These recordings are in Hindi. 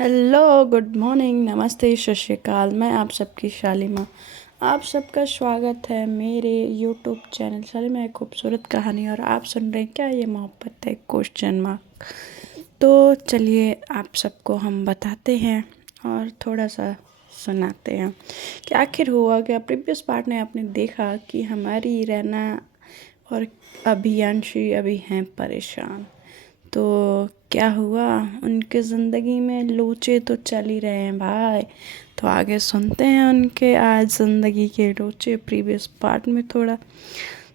हेलो, गुड मॉर्निंग, नमस्ते, सत श्री अकाल। मैं आप सबकी शालिमा। आप सबका स्वागत है मेरे यूट्यूब चैनल शालिमा एक खूबसूरत कहानी। और आप सुन रहे हैं क्या ये मोहब्बत है क्वेश्चन मार्क। तो चलिए आप सबको हम बताते हैं और थोड़ा सा सुनाते हैं कि आखिर हुआ क्या। प्रीवियस पार्ट ने आपने देखा कि हमारी रैना और अभियांशी अभी हैं परेशान। तो क्या हुआ, उनके ज़िंदगी में लोचे तो चल ही रहे हैं भाई। तो आगे सुनते हैं उनके आज ज़िंदगी के लोचे प्रीवियस पार्ट में थोड़ा।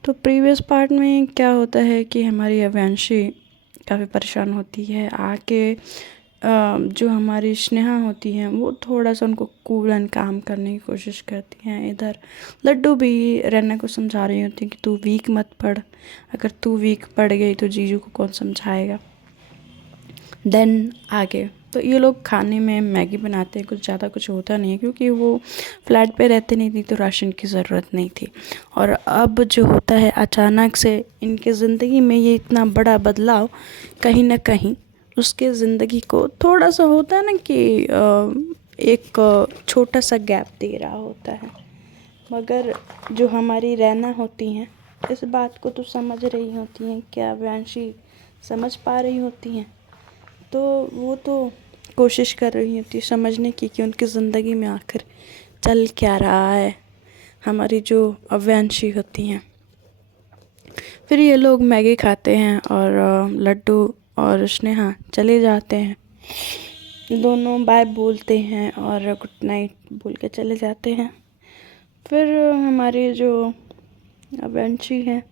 तो प्रीवियस पार्ट में क्या होता है कि हमारी अव्यांशी काफ़ी परेशान होती है आके। जो हमारी स्नेहा होती हैं वो थोड़ा सा उनको कूल एंड काम करने की कोशिश करती हैं। इधर लड्डू भी रैना को समझा रही होती हैं कि तू वीक मत पड़, अगर तू वीक पड़ गई तो जीजू को कौन समझाएगा। देन आगे तो ये लोग खाने में मैगी बनाते हैं। कुछ ज़्यादा कुछ होता नहीं है क्योंकि वो फ्लैट पे रहते नहीं थी तो राशन की ज़रूरत नहीं थी। और अब जो होता है अचानक से इनके ज़िंदगी में ये इतना बड़ा बदलाव कहीं ना कहीं उसके ज़िंदगी को थोड़ा सा होता है ना कि एक छोटा सा गैप दे रहा होता है। मगर जो हमारी रैना होती हैं इस बात को तो समझ रही होती हैं, क्या व्यांशी समझ पा रही होती हैं। तो वो तो कोशिश कर रही होती है समझने की कि उनकी ज़िंदगी में आखिर चल क्या रहा है। हमारी जो अव्यांशी होती हैं फिर ये लोग मैगी खाते हैं और लड्डू और स्नेहा चले जाते हैं। दोनों बाय बोलते हैं और गुड नाइट बोल के चले जाते हैं। फिर हमारी जो अव्यांशी हैं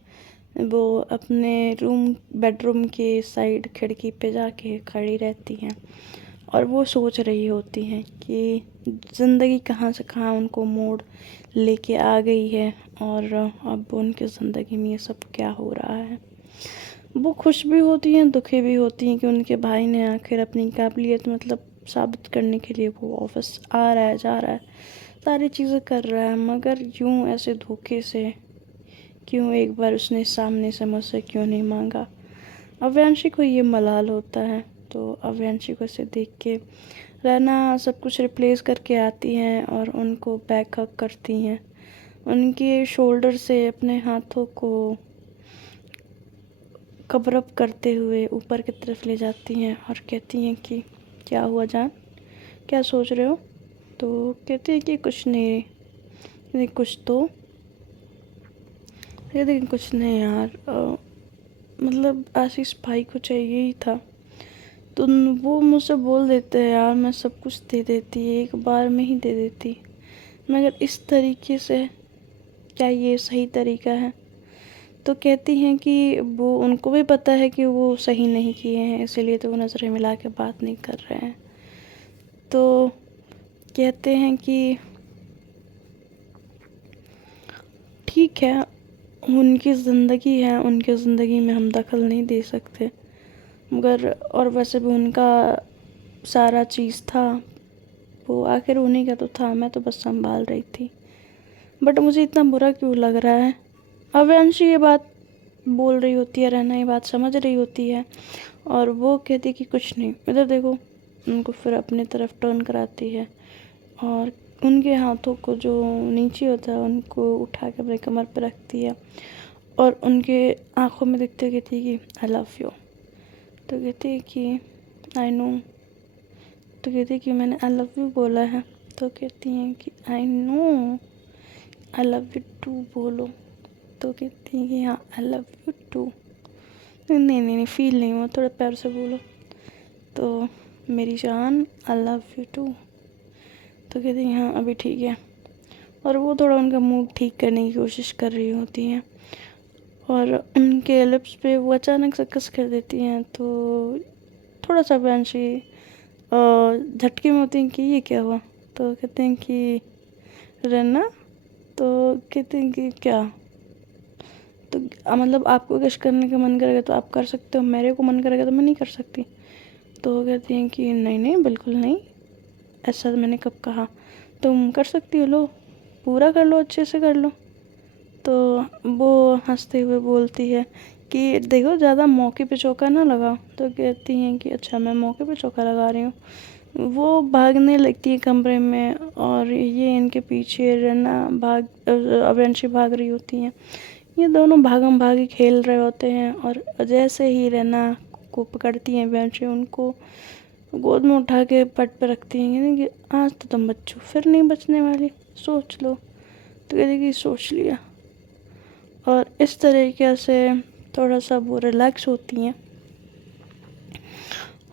वो अपने बेडरूम के साइड खिड़की पे जाके खड़ी रहती हैं और वो सोच रही होती हैं कि ज़िंदगी कहाँ से कहाँ उनको मोड़ लेके आ गई है और अब उनकी ज़िंदगी में ये सब क्या हो रहा है। वो खुश भी होती हैं, दुखी भी होती हैं कि उनके भाई ने आखिर अपनी काबिलियत मतलब साबित करने के लिए वो ऑफिस आ रहा है, जा रहा है, सारी चीज़ें कर रहा है, मगर यूँ ऐसे धोखे से क्यों एक बार उसने सामने से मुझसे क्यों नहीं मांगा। अव्यांशी को ये मलाल होता है। तो अव्यांशी को इसे देख के रैना सब कुछ रिप्लेस करके आती हैं और उनको बैक हग करती हैं। उनके शोल्डर से अपने हाथों को कवर अप करते हुए ऊपर की तरफ ले जाती हैं और कहती हैं कि क्या हुआ जान, क्या सोच रहे हो। तो कहती है कि कुछ नहीं, कुछ तो लेकिन कुछ नहीं यार, मतलब आशीष भाई को चाहिए ही था तो वो मुझसे बोल देते हैं यार मैं सब कुछ दे देती, एक बार में ही दे देती, मगर इस तरीके से क्या ये सही तरीका है। तो कहती हैं कि वो उनको भी पता है कि वो सही नहीं किए हैं, इसीलिए तो वो नज़रें मिला के बात नहीं कर रहे हैं। तो कहते हैं कि ठीक है, उनकी ज़िंदगी है, उनकी ज़िंदगी में हम दखल नहीं दे सकते, मगर और वैसे भी उनका सारा चीज़ था, वो आखिर उन्हीं का तो था, मैं तो बस संभाल रही थी। बट मुझे इतना बुरा क्यों लग रहा है। अव्यांशी ये बात बोल रही होती है, रहना ये बात समझ रही होती है और वो कहती है कि कुछ नहीं, इधर देखो। उनको फिर अपने तरफ टर्न कराती है और उनके हाथों को जो नीचे होता है उनको उठा के अपने कमर पर रखती है और उनके आँखों में देखते कहती है कि आई लव यू। तो कहती है कि आई नो। तो कहती है कि मैंने आई लव यू बोला है। तो कहती हैं कि I know, I love you too बोलो। तो कहती हैं कि हाँ आई लव यू टू। नहीं नहीं नहीं, फील नहीं हुआ, थोड़ा प्यार से बोलो। तो मेरी जान आई लव यू टू। तो कहती हैं हाँ अभी ठीक है। और वो थोड़ा उनका मूड ठीक करने की कोशिश कर रही होती हैं और उनके लिप्स पे वो अचानक से किस कर देती हैं। तो थोड़ा सा व्यांशी झटके में होती हैं कि ये क्या हुआ। तो कहते हैं कि रन्ना। तो कहते हैं कि क्या। तो मतलब आपको किस करने का मन करेगा तो आप कर सकते हो, मेरे को मन करेगा तो मैं नहीं कर सकती। तो कहती हैं कि नहीं नहीं बिल्कुल नहीं, ऐसा मैंने कब कहा, तुम कर सकती हो, लो पूरा कर लो, अच्छे से कर लो। तो वो हंसते हुए बोलती है कि देखो ज़्यादा मौके पे चौका ना लगाओ। तो कहती हैं कि अच्छा मैं मौके पे चौका लगा रही हूँ। वो भागने लगती है कमरे में और ये इनके पीछे रना अव्यांशी भाग रही होती हैं। ये दोनों भागम भागी खेल रहे होते हैं और जैसे ही रना को पकड़ती हैं अव्यांशी, उनको गोद में उठा के पट पे रखती हैं। कहती कि आज तो तुम बच्चों फिर नहीं बचने वाली, सोच लो। तो कहती कि सोच लिया। और इस तरीके से थोड़ा सा वो रिलैक्स होती हैं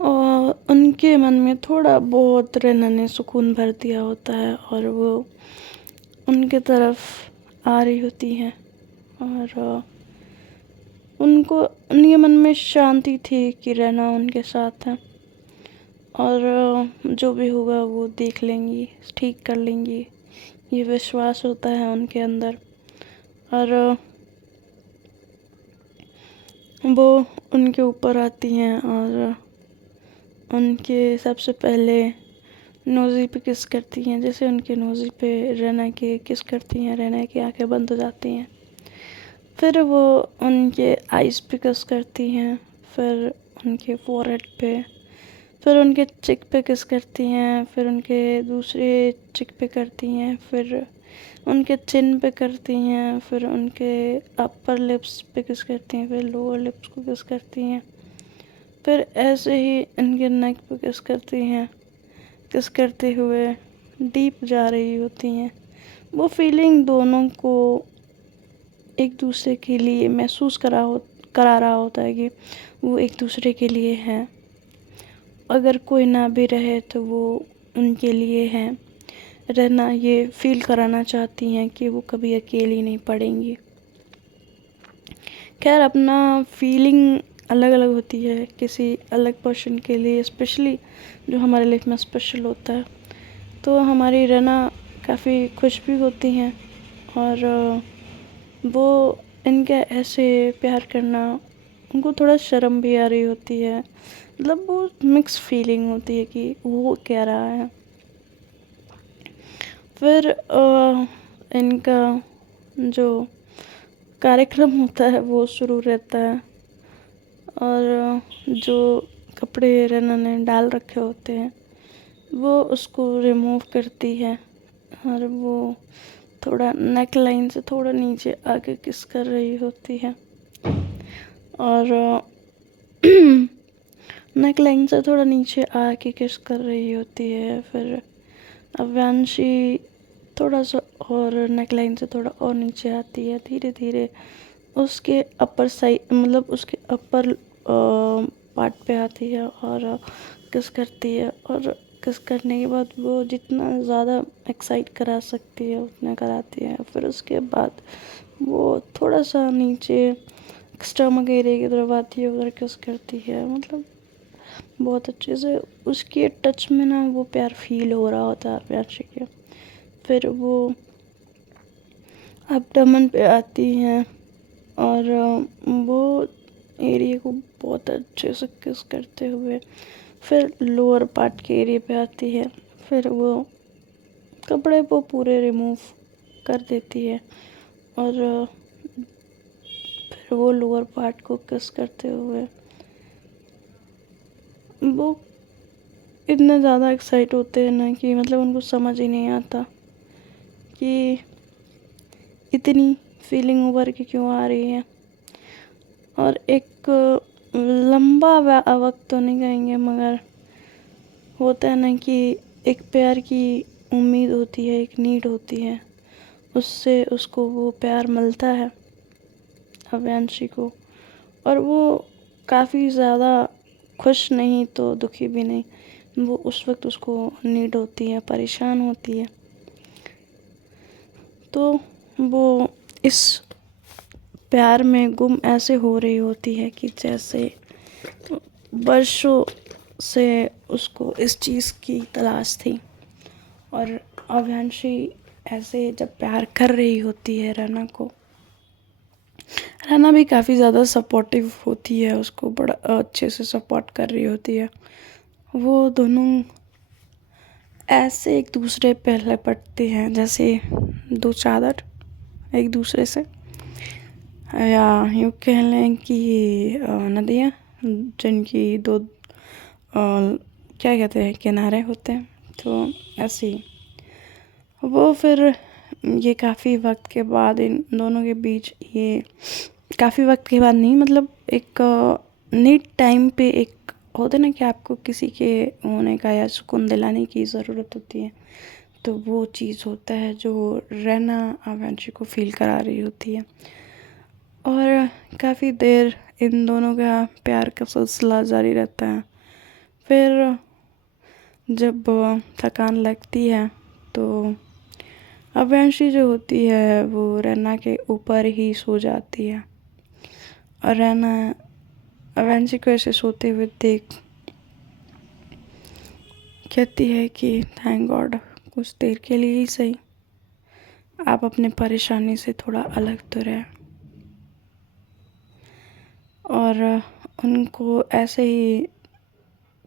और उनके मन में थोड़ा बहुत रना ने सुकून भर दिया होता है और वो उनके तरफ आ रही होती हैं। और उनको उनके मन में शांति थी कि रना उनके साथ है और जो भी होगा वो देख लेंगी, ठीक कर लेंगी, ये विश्वास होता है उनके अंदर। और वो उनके ऊपर आती हैं और उनके सबसे पहले नोज़ी पे किस करती हैं। जैसे उनके नोज़ी पे रना के किस करती हैं, रना की आंखें बंद हो जाती हैं। फिर वो उनके आइज़ पे किस करती हैं, फिर उनके फोरहेड पे, फिर उनके चिक पे किस करती हैं, फिर उनके दूसरे चिक पे करती हैं, फिर उनके चिन पे करती हैं, फिर उनके अपर लिप्स पे किस करती हैं, फिर लोअर लिप्स को किस करती हैं, फिर ऐसे ही इनके नेक पे किस करती हैं। किस करते हुए डीप जा रही होती हैं। वो फीलिंग दोनों को एक दूसरे के लिए महसूस करा रहा होता है कि वो एक दूसरे के लिए हैं। अगर कोई ना भी रहे तो वो उनके लिए हैं। रहना ये फील कराना चाहती हैं कि वो कभी अकेली नहीं पड़ेंगी। खैर, अपना फीलिंग अलग अलग होती है किसी अलग पर्सन के लिए, स्पेशली जो हमारे लाइफ में स्पेशल होता है। तो हमारी रहना काफ़ी खुश भी होती हैं और वो इनका ऐसे प्यार करना उनको थोड़ा शर्म भी आ रही होती है। मतलब वो मिक्स फीलिंग होती है कि वो कह रहा है। फिर इनका जो कार्यक्रम होता है वो शुरू रहता है और जो कपड़े रना ने डाल रखे होते हैं वो उसको रिमूव करती है और वो थोड़ा नेक लाइन से थोड़ा नीचे आके किस कर रही होती है और नेक लाइन से थोड़ा नीचे आके किस कर रही होती है। फिर अव्यांशी थोड़ा सा और नेक लाइन से थोड़ा और नीचे आती है, धीरे धीरे उसके अपर साइड मतलब उसके अपर पार्ट पे आती है और किस करती है। और किस करने के बाद वो जितना ज़्यादा एक्साइट करा सकती है उतना कराती है। फिर उसके बाद वो थोड़ा सा नीचे स्टमक एरिया की तरफ आती है, उधर किस करती है। मतलब बहुत अच्छे से उसके टच में ना वो प्यार फील हो रहा होता है प्यार के। फिर वो एब्डोमेन पे आती हैं और वो एरिया को बहुत अच्छे से किस करते हुए फिर लोअर पार्ट के एरिया पे आती है। फिर वो कपड़े को पूरे रिमूव कर देती है और फिर वो लोअर पार्ट को किस करते हुए वो इतना ज़्यादा एक्साइट होते हैं ना कि मतलब उनको समझ ही नहीं आता कि इतनी फीलिंग उभर के क्यों आ रही है। और एक लंबा वक्त तो नहीं कहेंगे मगर होता है ना कि एक प्यार की उम्मीद होती है, एक नीड होती है, उससे उसको वो प्यार मिलता है अव्यांशी को। और वो काफ़ी ज़्यादा खुश नहीं तो दुखी भी नहीं, वो उस वक्त उसको नीड होती है, परेशान होती है। तो वो इस प्यार में गुम ऐसे हो रही होती है कि जैसे वर्षों से उसको इस चीज़ की तलाश थी। और अव्यांशी ऐसे जब प्यार कर रही होती है रना को, रना भी काफ़ी ज़्यादा सपोर्टिव होती है, उसको बड़ा अच्छे से सपोर्ट कर रही होती है। वो दोनों ऐसे एक दूसरे पे लपटते हैं जैसे दो चादर एक दूसरे से, या यूँ कह लें कि नदियाँ जिनकी दो क्या कहते हैं, किनारे होते हैं, तो ऐसे ही वो फिर ये काफ़ी वक्त के बाद इन दोनों के बीच ये काफ़ी वक्त के बाद नहीं, मतलब एक नीड टाइम पे एक होता है ना कि आपको किसी के होने का या सुकून दिलाने की ज़रूरत होती है, तो वो चीज़ होता है जो रैना आवेंशी को फील करा रही होती है। और काफ़ी देर इन दोनों का प्यार का सिलसिला जारी रहता है। फिर जब थकान लगती है तो अव्यांशी जो होती है वो रैना के ऊपर ही सो जाती है, और रैना अव्यांशी को ऐसे सोते हुए देख कहती है कि थैंक गॉड, कुछ देर के लिए ही सही आप अपने परेशानी से थोड़ा अलग तो रहे। और उनको ऐसे ही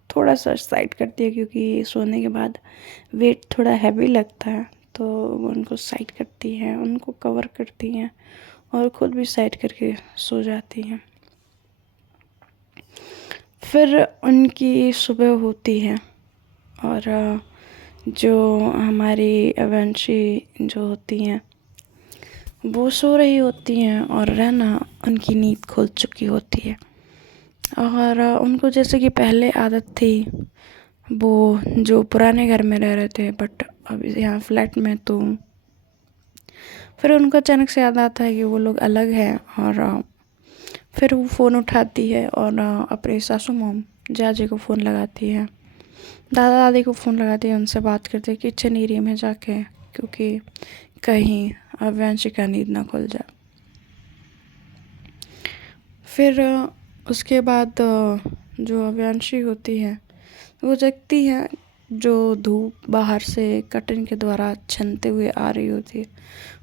थोड़ा सा साइड करती है, क्योंकि सोने के बाद वेट थोड़ा हैवी लगता है, तो वो उनको साइड करती है, उनको कवर करती हैं और ख़ुद भी साइड करके सो जाती हैं। फिर उनकी सुबह होती है और जो हमारी अवंशी जो होती हैं वो सो रही होती हैं और रैना उनकी नींद खुल चुकी होती है। और उनको जैसे कि पहले आदत थी, वो जो पुराने घर में रह रहे थे बट अब यहाँ फ्लैट में, तो फिर उनको अचानक से याद आता है कि वो लोग अलग हैं। और फिर वो फ़ोन उठाती है और अपने सासू मॉम जाजी को फ़ोन लगाती है, दादा दादी को फ़ोन लगाती है, उनसे बात करती है किचन एरिया में जाके, क्योंकि कहीं अव्यांशी का नींद ना खुल जाए। फिर उसके बाद जो अव्यांशी होती है वो जगती है, जो धूप बाहर से कर्टन के द्वारा छनते हुए आ रही होती है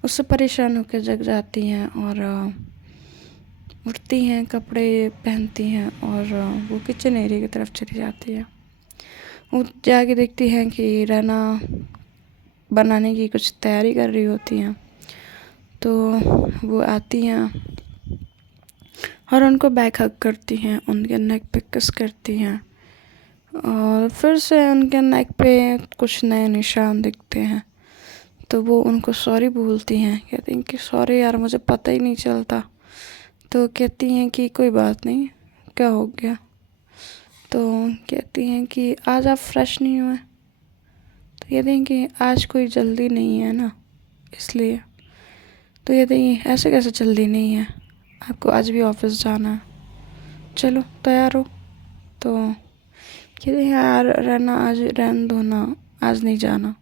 उससे परेशान होकर जग जाती हैं और उठती हैं, कपड़े पहनती हैं और वो किचन एरिया की तरफ चली जाती है। वो जाके देखती हैं कि रैना बनाने की कुछ तैयारी कर रही होती हैं, तो वो आती हैं और उनको बैक हग करती हैं, उनके नेक पे किस करती हैं और फिर से उनके नेक पे कुछ नए निशान दिखते हैं, तो वो उनको सॉरी बोलती हैं, कहती हैं कि सॉरी यार, मुझे पता ही नहीं चलता। तो कहती हैं कि कोई बात नहीं, क्या हो गया। तो कहती हैं कि आज आप फ्रेश नहीं हुए, तो कहती हैं कि आज कोई जल्दी नहीं है ना, इसलिए। तो कहती हैं ऐसे कैसे जल्दी नहीं है, आपको आज भी ऑफिस जाना है, चलो तैयार हो। तो कहती हैं यार रहना, आज रहने दो ना, आज नहीं जाना।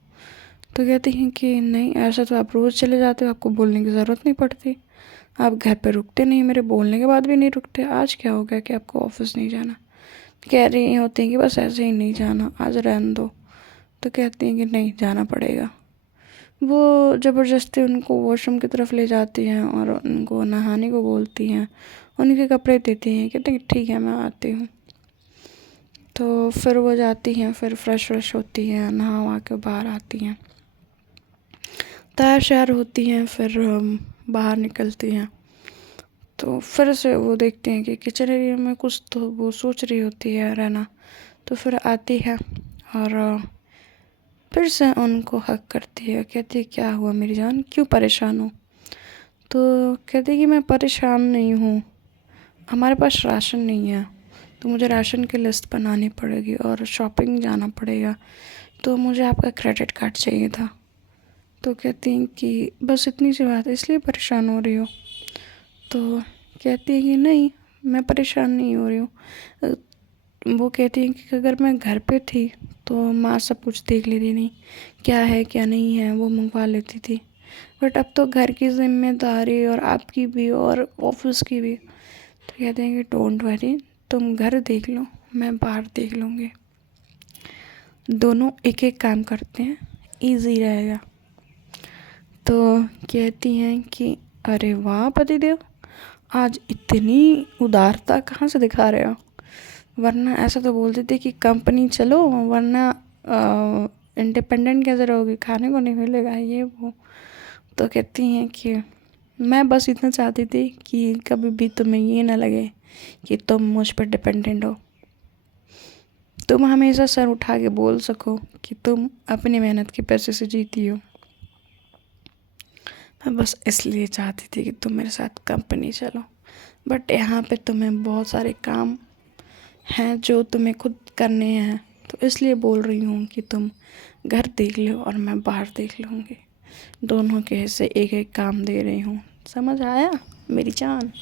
तो कहती हैं कि नहीं, ऐसा तो आप रोज़ चले जाते हो, आपको बोलने की ज़रूरत नहीं पड़ती, आप घर पे रुकते नहीं, मेरे बोलने के बाद भी नहीं रुकते, आज क्या हो गया कि आपको ऑफिस नहीं जाना। कह रही होती हैं कि बस ऐसे ही नहीं जाना, आज रहने दो। तो कहती हैं कि नहीं, जाना पड़ेगा। वो ज़बरदस्ती उनको वॉशरूम की तरफ ले जाती हैं और उनको नहाने को बोलती हैं, उनके कपड़े देती हैं, कहते हैं ठीक है मैं आती हूँ। तो फिर वो जाती हैं, फिर फ्रेश व्रेश होती हैं, नहा वहा के बाहर आती हैं, तैयार श्यार होती हैं, फिर बाहर निकलती हैं। तो फिर से वो देखती हैं कि किचन एरिया में कुछ, तो वो सोच रही होती है रहना। तो फिर आती है और फिर से उनको हक करती है, कहती है क्या हुआ मेरी जान, क्यों परेशान हो। तो कहती है कि मैं परेशान नहीं हूँ, हमारे पास राशन नहीं है, तो मुझे राशन की लिस्ट बनानी पड़ेगी और शॉपिंग जाना पड़ेगा, तो मुझे आपका क्रेडिट कार्ड चाहिए था। तो कहती हैं कि बस इतनी सी बात है, इसलिए परेशान हो रही हो। तो कहती है कि नहीं, मैं परेशान नहीं हो रही हूँ। वो कहती है कि अगर मैं घर पे थी तो माँ सब कुछ देख लेती, नहीं क्या है क्या नहीं है वो मंगवा लेती थी, बट अब तो घर की जिम्मेदारी और आपकी भी और ऑफिस की भी। तो कहते हैं कि डोंट वरी, तुम घर देख लो, मैं बाहर देख लूँगी, दोनों एक एक काम करते हैं, इजी रहेगा। तो कहती हैं कि अरे वाह पतिदेव, आज इतनी उदारता कहाँ से दिखा रहे हो, वरना ऐसा तो बोलते थे कि कंपनी चलो, वरना इंडिपेंडेंट कैसे रहोगे, खाने को नहीं मिलेगा ये वो। तो कहती हैं कि मैं बस इतना चाहती थी कि कभी भी तुम्हें ये ना लगे कि तुम मुझ पर डिपेंडेंट हो। तुम हमेशा सर उठा के बोल सको कि तुम अपनी मेहनत के पैसे से जीती हो। मैं बस इसलिए चाहती थी कि तुम मेरे साथ कंपनी चलो, बट यहाँ पे तुम्हें बहुत सारे काम हैं जो तुम्हें खुद करने हैं, तो इसलिए बोल रही हूँ कि तुम घर देख लो और मैं बाहर देख लूँगी। दोनों के हिस्से एक एक काम दे रही हूँ, समझ आया मेरी जान?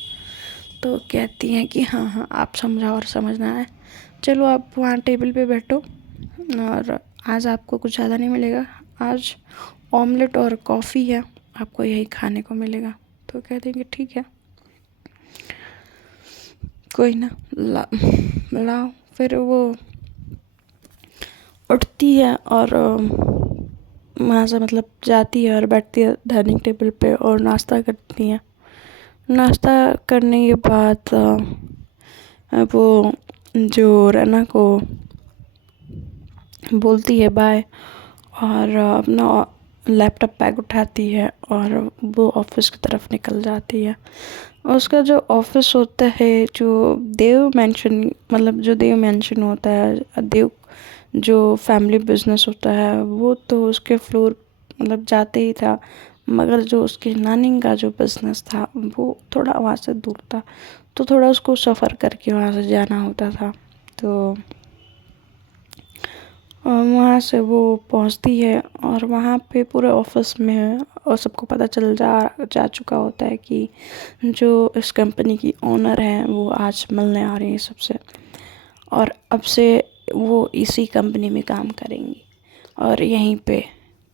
तो कहती हैं कि हाँ हाँ आप समझाओ और समझना है। चलो आप वहाँ टेबल पे बैठो, और आज आपको कुछ ज़्यादा नहीं मिलेगा, आज ऑमलेट और कॉफ़ी है, आपको यही खाने को मिलेगा। तो कहते हैं कि ठीक है, कोई ना, लाओ। फिर वो उठती है और वहाँ से मतलब जाती है और बैठती है डाइनिंग टेबल पे और नाश्ता करती है। नाश्ता करने के बाद वो जो रना को बोलती है बाय, और अपना लैपटॉप बैग उठाती है और वो ऑफिस की तरफ निकल जाती है। और उसका जो ऑफिस होता है, जो देव मेंशन, मतलब जो देव मेंशन होता है, देव जो फैमिली बिजनेस होता है, वो तो उसके फ्लोर मतलब जाते ही था, मगर जो उसकी नानी का जो बिजनेस था वो थोड़ा वहाँ से दूर था, तो थोड़ा उसको सफ़र करके वहाँ से जाना होता था। तो वहाँ से वो पहुँचती है और वहाँ पे पूरे ऑफिस में और सबको पता चल जा चुका होता है कि जो इस कंपनी की ओनर हैं वो आज मिलने आ रही हैं सबसे, और अब से वो इसी कंपनी में काम करेंगी और यहीं पे।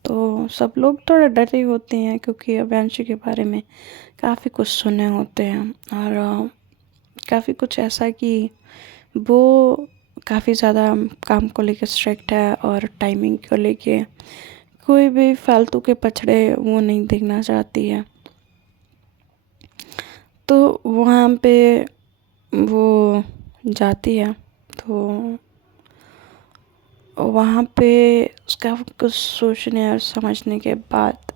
तो सब लोग थोड़ा डरे होते हैं क्योंकि अभियांशु के बारे में काफ़ी कुछ सुने होते हैं, और काफ़ी कुछ ऐसा कि वो काफ़ी ज़्यादा काम को लेके स्ट्रिक्ट है और टाइमिंग को लेके कोई भी फालतू के पछड़े वो नहीं देखना चाहती है। तो वहाँ पे वो जाती है, तो वहाँ पे उसका कुछ सोचने और समझने के बाद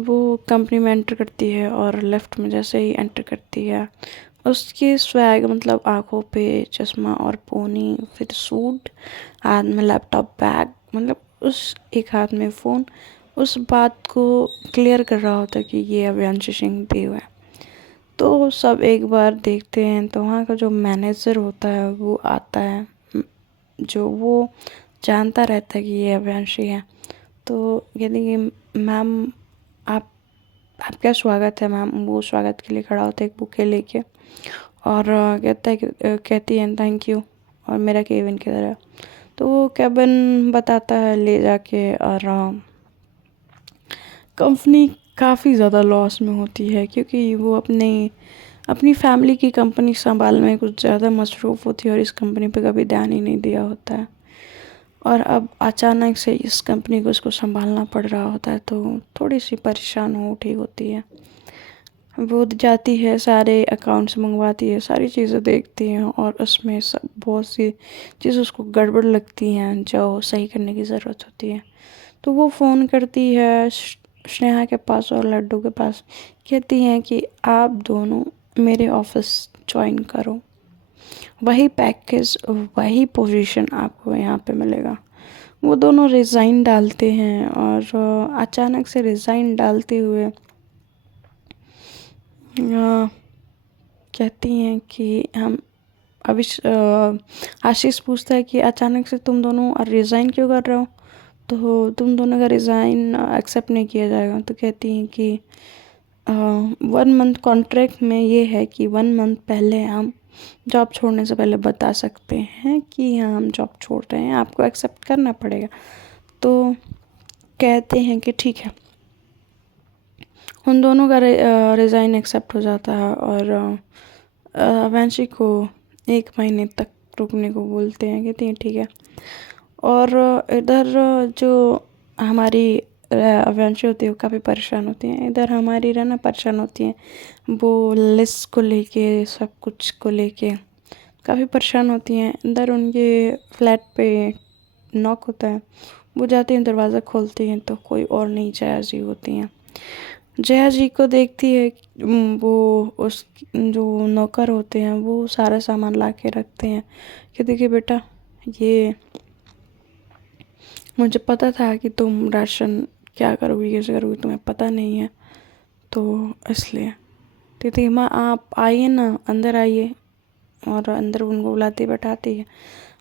वो कंपनी में एंटर करती है, और लेफ़्ट में जैसे ही एंटर करती है उसकी स्वैग मतलब आँखों पे चश्मा और पोनी, फिर सूट, हाथ में लैपटॉप बैग, मतलब उस एक हाथ में फ़ोन, उस बात को क्लियर कर रहा होता है कि ये अभियांशु सिंह देव है। तो सब एक बार देखते हैं, तो वहाँ का जो मैनेजर होता है वो आता है, जो वो जानता रहता है कि ये अभियांशु है। तो कहती कि मैम आप आपका स्वागत है मैम। वो स्वागत के लिए खड़ा होता है एक बुके लेके, और कहता है कहती है थैंक यू, और मेरा केबिन किधर है। तो वो केबिन बताता है ले जाके, और कंपनी काफ़ी ज़्यादा लॉस में होती है क्योंकि वो अपनी फैमिली की कंपनी संभालने में कुछ ज़्यादा मसरूफ़ होती है और इस कंपनी पे कभी ध्यान ही नहीं दिया होता है, और अब अचानक से इस कंपनी को उसको संभालना पड़ रहा होता है, तो थोड़ी सी परेशान हो उठी होती है। वो जाती है, सारे अकाउंट्स मंगवाती है, सारी चीज़ें देखती हैं, और उसमें सब बहुत सी चीज़ें उसको गड़बड़ लगती हैं जो सही करने की ज़रूरत होती है। तो वो फ़ोन करती है स्नेहा के पास और लड्डू के पास, कहती हैं कि आप दोनों मेरे ऑफिस ज्वाइन करो, वही पैकेज वही पोजीशन आपको यहाँ पे मिलेगा। वो दोनों रिज़ाइन डालते हैं, और अचानक से रिज़ाइन डालते हुए कहती हैं कि हम अभी आशीष पूछता है कि अचानक से तुम दोनों रिज़ाइन क्यों कर रहे हो, तो तुम दोनों का रिज़ाइन एक्सेप्ट नहीं किया जाएगा। तो कहती हैं कि 1 मंथ कॉन्ट्रैक्ट में ये है कि 1 मंथ पहले हम जॉब छोड़ने से पहले बता सकते हैं कि हाँ हम जॉब छोड़ रहे हैं, आपको एक्सेप्ट करना पड़ेगा। तो कहते हैं कि ठीक है। उन दोनों का रिज़ाइन एक्सेप्ट हो जाता है, और वंशी को 1 महीने तक रुकने को बोलते हैं, कहती हैं ठीक है। और इधर जो हमारी वंशी होती है वो काफ़ी परेशान होती हैं, इधर हमारी रहना परेशान होती हैं, वो लिस्ट को लेके सब कुछ को लेके काफ़ी परेशान होती हैं। इधर उनके फ्लैट पे नॉक होता है, वो जाती हैं, दरवाज़ा खोलती हैं तो कोई और नहीं जया जी होती हैं। जया जी को देखती है, वो उस जो नौकर होते हैं वो सारा सामान ला के रखते हैं कि देखिए बेटा ये मुझे पता था कि तुम राशन क्या करोगी, कैसे करोगी, तुम्हें पता नहीं है, तो इसलिए। कहती माँ आप आइए ना, अंदर आइए। और अंदर उनको बुलाती बैठाती है,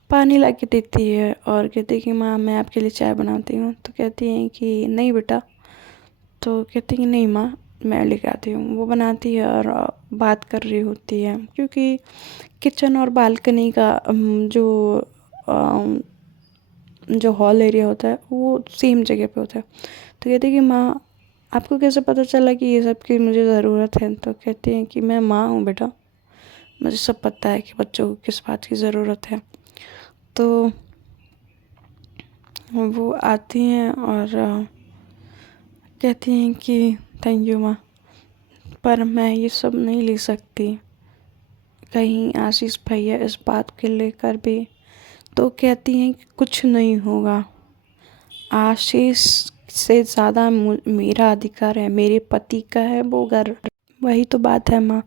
पानी ला के देती है और कहती है कि माँ मैं आपके लिए चाय बनाती हूँ। तो कहती हैं कि नहीं बेटा। तो कहती कि नहीं माँ मैं लेके आती हूँ। वो बनाती है और बात कर रही होती है, क्योंकि किचन और बालकनी का जो हॉल एरिया होता है वो सेम जगह पे होता है। तो कहती है कि माँ आपको कैसे पता चला कि ये सब की मुझे ज़रूरत है। तो कहती हैं कि मैं माँ हूँ बेटा, मुझे सब पता है कि बच्चों को किस बात की ज़रूरत है। तो वो आती हैं और कहती हैं कि थैंक यू माँ, पर मैं ये सब नहीं ले सकती, कहीं आशीष भैया इस बात के लेकर भी। तो कहती हैं कि कुछ नहीं होगा, आशीष से ज़्यादा मेरा अधिकार है, मेरे पति का है वो घर। वही तो बात है माँ,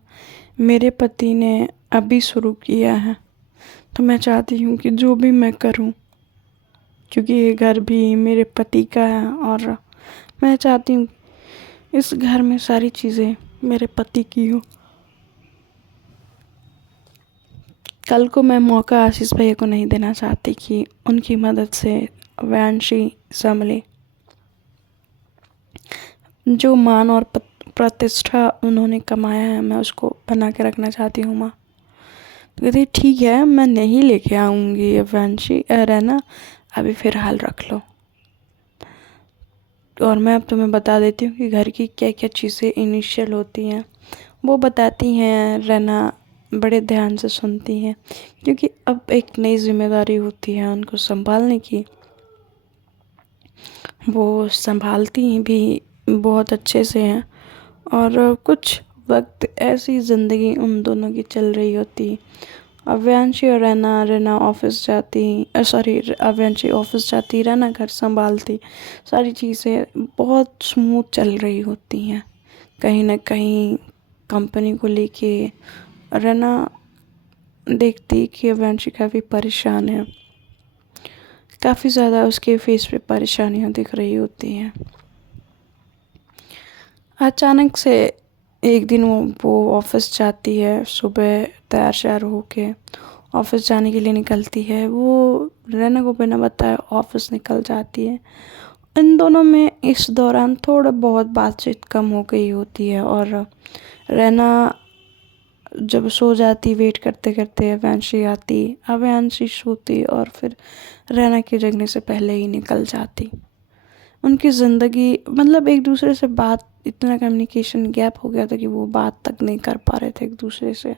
मेरे पति ने अभी शुरू किया है, तो मैं चाहती हूँ कि जो भी मैं करूँ, क्योंकि ये घर भी मेरे पति का है और मैं चाहती हूँ इस घर में सारी चीज़ें मेरे पति की हो। कल को मैं मौका आशीष भैया को नहीं देना चाहती कि उनकी मदद से वैंशी संभले। जो मान और प्रतिष्ठा उन्होंने कमाया है मैं उसको बना के रखना चाहती हूँ माँ। तो कहती ठीक है मैं नहीं लेके आऊँगी ये वैंशी रहना, अभी फ़िलहाल रख लो। और मैं अब तुम्हें बता देती हूँ कि घर की क्या क्या चीज़ें इनिशियल होती हैं। वो बताती हैं, रहना बड़े ध्यान से सुनती हैं, क्योंकि अब एक नई जिम्मेदारी होती है उनको संभालने की। वो संभालती भी बहुत अच्छे से हैं। और कुछ वक्त ऐसी ज़िंदगी उन दोनों की चल रही होती। अव्यांशी और रैना ऑफिस जाती, अव्यांशी ऑफिस जाती, रैना घर संभालती, सारी चीज़ें बहुत स्मूथ चल रही होती हैं। कहीं ना कहीं कंपनी को लेके रैना देखती कि अव्यांशी काफ़ी परेशान है, काफ़ी ज़्यादा उसके फेस पे परेशानियाँ दिख रही होती हैं। अचानक से एक दिन वो ऑफिस जाती है, सुबह तैयार श्यार होके ऑफिस जाने के लिए निकलती है। वो रैना को बिना बताए ऑफिस निकल जाती है। इन दोनों में इस दौरान थोड़ा बहुत बातचीत कम हो गई होती है और रैना जब सो जाती वेट करते करते अव्यांशी आती, अव्यांशी सोती और फिर रैना के जगने से पहले ही निकल जाती। उनकी ज़िंदगी मतलब एक दूसरे से बात, इतना कम्युनिकेशन गैप हो गया था कि वो बात तक नहीं कर पा रहे थे एक दूसरे से।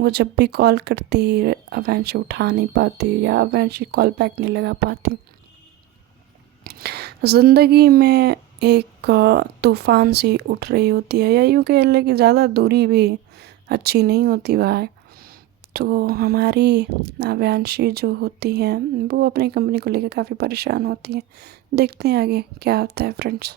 वो जब भी कॉल करती अव्यांशी उठा नहीं पाती या अव्यांशी कॉल बैक नहीं लगा पाती। ज़िंदगी में एक तूफ़ान सी उठ रही होती है, या यूँ कह लें कि ज़्यादा दूरी भी अच्छी नहीं होती वहाँ। तो हमारी अव्यांशी जो होती हैं वो अपनी कंपनी को लेकर काफ़ी परेशान होती हैं। देखते हैं आगे क्या होता है फ्रेंड्स।